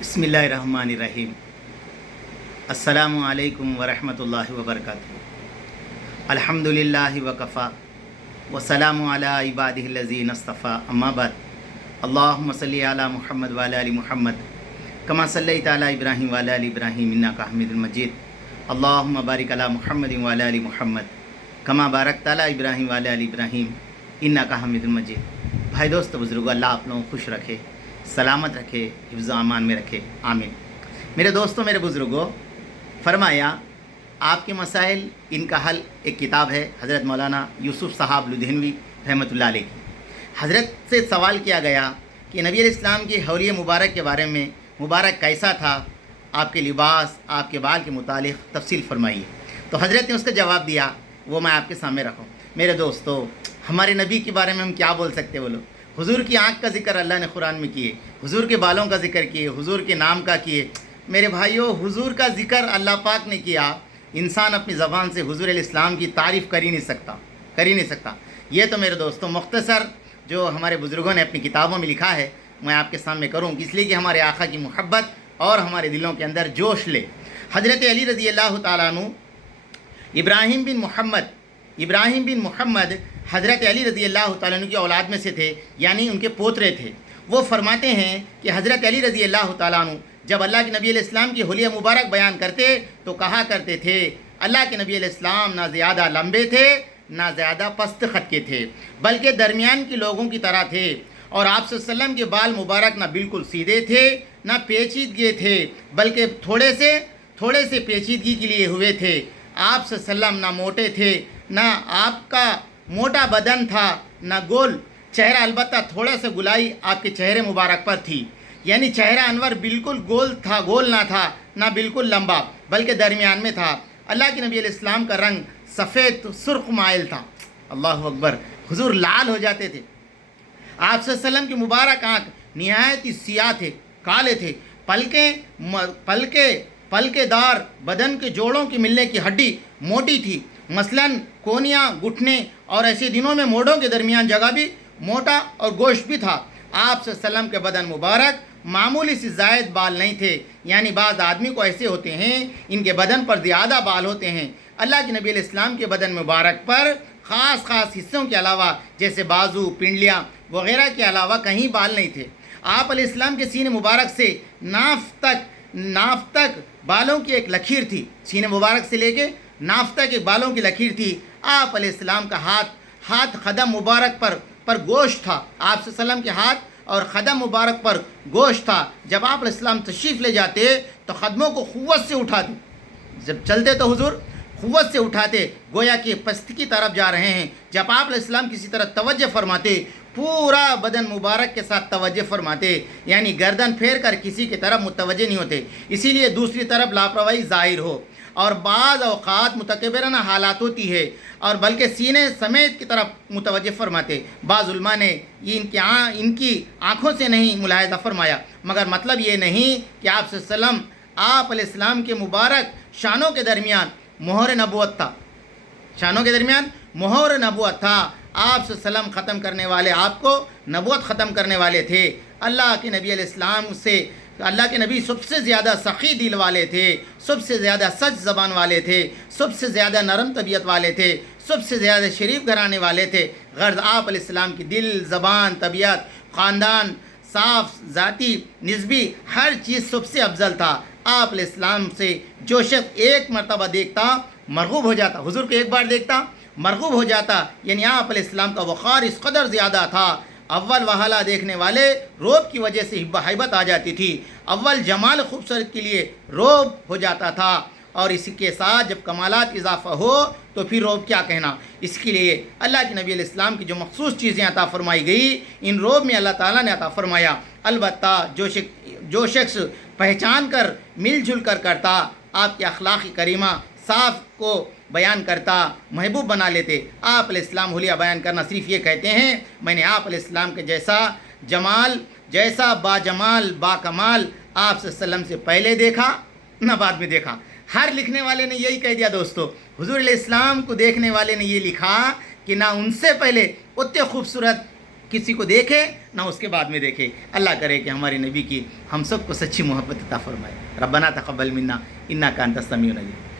بسم اللہ الرحمن الرحیم۔ السلام علیکم ورحمۃ اللہ وبرکاتہ۔ الحمد للہ وکفا وسلام علی عبادہ الذین اصطفیٰ، اما بعد۔ اللہم صلی علی محمد وعلی آل محمد کما صلیت علی ابراہیم وعلی آل ابراہیم انک حمید مجید۔ اللہم بارک علی محمد وعلی آل محمد کما بارکت علی ابراہیم وعلی آل ابراہیم انک حمید مجید۔ بھائی دوست بزرگوں، اللہ آپ لوگوں کو خوش رکھے، سلامت رکھے، حفظ و امان میں رکھے، آمین۔ میرے دوستوں، میرے بزرگوں، فرمایا آپ کے مسائل ان کا حل ایک کتاب ہے حضرت مولانا یوسف صاحب لدھینوی رحمۃ اللہ علیہ کی۔ حضرت سے سوال کیا گیا کہ نبی علیہ السلام کی حولیہ مبارک کے بارے میں، مبارک کیسا تھا، آپ کے لباس، آپ کے بال کے متعلق تفصیل فرمائیے۔ تو حضرت نے اس کا جواب دیا، وہ میں آپ کے سامنے رکھوں۔ میرے دوستو، ہمارے نبی کے بارے میں ہم کیا بول سکتے بولو؟ حضور کی آنکھ کا ذکر اللہ نے قرآن میں کیے، حضور کے بالوں کا ذکر کیے، حضور کے نام کا کیے۔ میرے بھائیوں، حضور کا ذکر اللہ پاک نے کیا، انسان اپنی زبان سے حضور علیہ السلام کی تعریف کر ہی نہیں سکتا۔ یہ تو میرے دوستوں مختصر جو ہمارے بزرگوں نے اپنی کتابوں میں لکھا ہے، میں آپ کے سامنے کروں، اس لیے کہ ہمارے آقا کی محبت اور ہمارے دلوں کے اندر جوش لے۔ حضرت علی رضی اللہ تعالیٰ عنہ ابراہیم بن محمد حضرت علی رضی اللہ تعالیٰ عنہ کی اولاد میں سے تھے، یعنی ان کے پوترے تھے۔ وہ فرماتے ہیں کہ حضرت علی رضی اللہ تعالیٰ عنہ جب اللہ کے نبی علیہ السلام کی حلیہ مبارک بیان کرتے تو کہا کرتے تھے، اللہ کے نبی علیہ السلام نہ زیادہ لمبے تھے نہ زیادہ پست خط کے تھے، بلکہ درمیان کے لوگوں کی طرح تھے، اور آپ صلی اللہ علیہ وسلم کے بال مبارک نہ بالکل سیدھے تھے نہ پیچیدگی تھے، بلکہ تھوڑے سے پیچیدگی کے لیے ہوئے تھے۔ آپ صلی اللہ علیہ وسلم نہ موٹے تھے، نہ آپ کا موٹا بدن تھا، نہ گول چہرہ، البتہ تھوڑا سا گلائی آپ کے چہرے مبارک پر تھی، یعنی چہرہ انور بالکل گول نہ تھا نہ بالکل لمبا، بلکہ درمیان میں تھا۔ اللہ کے نبی علیہ السلام کا رنگ سفید سرخ مائل تھا۔ اللہ اکبر، حضور لال ہو جاتے تھے۔ آپ صلی اللہ علیہ وسلم کی مبارک آنکھ نہایت ہی سیاہ تھے، کالے تھے، پلکے دار بدن کے جوڑوں کی ملنے کی ہڈی موٹی تھی، مثلاً کونیاں، گھٹنے اور ایسے دنوں میں موڑوں کے درمیان جگہ بھی موٹا اور گوشت بھی تھا۔ آپ صلی اللہ علیہ وسلم کے بدن مبارک معمولی سے زائد بال نہیں تھے، یعنی بعض آدمی کو ایسے ہوتے ہیں ان کے بدن پر زیادہ بال ہوتے ہیں۔ اللہ کے نبی علیہ السلام کے بدن مبارک پر خاص حصوں کے علاوہ جیسے بازو، پنڈلیاں وغیرہ کے علاوہ کہیں بال نہیں تھے۔ آپ علیہ السلام کے سینے مبارک سے ناف تک بالوں کی ایک لکیر تھی، سینے مبارک سے لے کے ناف تک ایک بالوں کی لکیر تھی۔ آپ علیہ السلام کا ہاتھ قدم مبارک پر گوشت تھا۔ آپ صلی اللہ علیہ وسلم کے ہاتھ اور قدم مبارک پر گوشت تھا۔ جب آپ علیہ السلام تشریف لے جاتے تو قدموں کو قوت سے اٹھاتے، جب چلتے تو حضور قوت سے اٹھاتے، گویا کہ پست کی طرف جا رہے ہیں۔ جب آپ علیہ السلام کسی طرح توجہ فرماتے، پورا بدن مبارک کے ساتھ توجہ فرماتے، یعنی گردن پھیر کر کسی کی طرف متوجہ نہیں ہوتے، اسی لیے دوسری طرف لاپرواہی ظاہر ہو، اور بعض اوقات متکبرانہ حالات ہوتی ہے، اور بلکہ سینے سمیت کی طرف متوجہ فرماتے۔ بعض علماء نے ان کی آنکھوں سے نہیں ملاحظہ فرمایا، مگر مطلب یہ نہیں کہ آپ صلی اللہ علیہ وسلم، آپ علیہ السلام کے مبارک شانوں کے درمیان مہر نبوت تھا، آپ صلی اللہ علیہ وسلم ختم کرنے والے، آپ کو نبوت ختم کرنے والے تھے۔ اللہ کے نبی علیہ السلام سے، اللہ کے نبی سب سے زیادہ سخی دل والے تھے، سب سے زیادہ سچ زبان والے تھے، سب سے زیادہ نرم طبیعت والے تھے، سب سے زیادہ شریف گھرانے والے تھے۔ غرض آپ علیہ السلام کی دل، زبان، طبیعت، خاندان، صاف، ذاتی، نسبی ہر چیز سب سے افضل تھا۔ آپ علیہ السلام سے جو شخص ایک مرتبہ دیکھتا مرغوب ہو جاتا، حضور کو ایک بار دیکھتا مرغوب ہو جاتا، یعنی آپ علیہ السلام کا وقار اس قدر زیادہ تھا، اول وہلا دیکھنے والے روب کی وجہ سے ہیبت آ جاتی تھی، اول جمال خوبصورت کے لیے روب ہو جاتا تھا، اور اسی کے ساتھ جب کمالات اضافہ ہو تو پھر روب کیا کہنا۔ اس کے لیے اللہ کے نبی علیہ السلام کی جو مخصوص چیزیں عطا فرمائی گئی، ان روب میں اللہ تعالیٰ نے عطا فرمایا۔ البتہ جو شخص پہچان کر مل جل کر کرتا، آپ کے اخلاق کریمہ صاف کو بیان کرتا، محبوب بنا لیتے۔ آپ علیہ السلام حلیہ بیان کرنا صرف یہ کہتے ہیں، میں نے آپ علیہ السلام کے جیسا با جمال با کمال آپ صلی اللہ علیہ وسلم سے پہلے دیکھا نہ بعد میں دیکھا۔ ہر لکھنے والے نے یہی کہہ دیا دوستو، حضور علیہ السلام کو دیکھنے والے نے یہ لکھا کہ نہ ان سے پہلے اتنے خوبصورت کسی کو دیکھے نہ اس کے بعد میں دیکھے. اللہ کرے کہ ہمارے نبی کی ہم سب کو سچی محبت عطا فرمائے. ربنا تقبل منا انک انت السمیع العلیم.